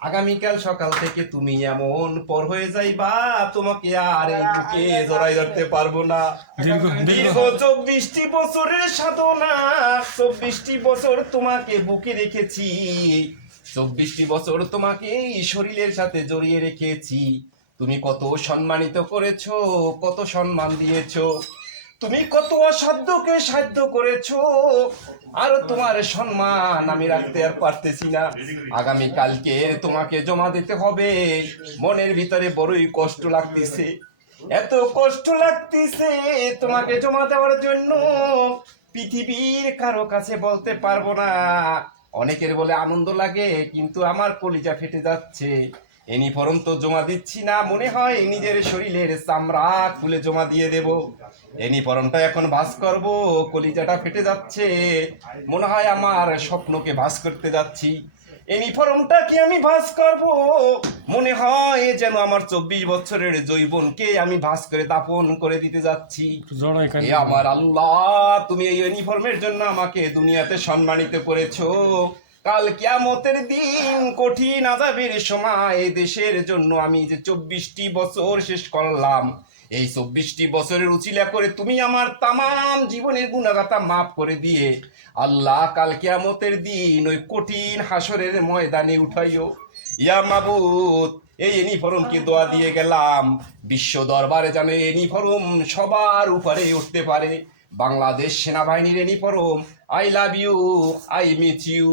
আগামীকাল সকাল থেকে তুমি এমন পর হয়ে যাইবা তোমাকে আর এই বুকে জড়াই ধরতে পারব না। দীর্ঘ চব্বিশটি বছরের সাধনা চব্বিশটি বছর তোমাকে বুকে রেখেছি চব্বিশটি বছর তোমাকে এই শরীরের সাথে জড়িয়ে রেখেছি। তুমি কত সম্মানিত করেছ কত সম্মান দিয়েছ তুমি কত অসাধ্যকে সাধ্য করেছ, আর তোমার সম্মান আমি রাখতে আর পারতেছি না। আগামী কালকে তোমাকে জমা দিতে হবে। মনের ভিতরে বড়ই কষ্ট লাগতেছে। এত কষ্ট লাগতেছে তোমাকে জমা দেওয়ার জন্য। পৃথিবীর কারও কাছে বলতে পারব না। অনেকের বলে আনন্দ লাগে, কিন্তু আমার কলিজা ফেটে যাচ্ছে। ইউনিফর্ম তো জমা দিচ্ছি না মনে হয় নিজের শরীরের চামড়া খুলে জমা দিয়ে দেব। ইউনিফর্মটা এখন ভাস করব কলিজাটা ফেটে যাচ্ছে। মনে হয় আমার স্বপ্নকে ভাস করতে যাচ্ছি। ইউনিফর্মটা কি আমি ভাস করব? মনে হয় যেন আমার চব্বিশ বছরের জৈবনকে আমি ভাস করে দাফন করে দিতে যাচ্ছি। আমার আল্লাহ তুমি এই ইউনিফর্মের জন্য আমাকে দুনিয়াতে সম্মানিত করেছ। কাল কিয়ামতের দিন কঠিন আজাবের সময় দেশের জন্য আমি যে চব্বিশটি বছর শেষ করলাম, এই চব্বিশটি বছরের উচিলা করে তুমি আমার তামাম জীবনের গুণাগাতা মাফ করে দিয়ে আল্লাহ কাল কিয়ামতের দিন ওই কঠিন হাসরের ময়দানে উঠাইও। ইয়া মাবুদ, এই ইউনিফর্মকে দোয়া দিয়ে গেলাম। বিশ্ব দরবারে যেন ইউনিফর্ম সবার উপরে উঠতে পারে। বাংলাদেশ সেনাবাহিনীর uniform I love you I miss you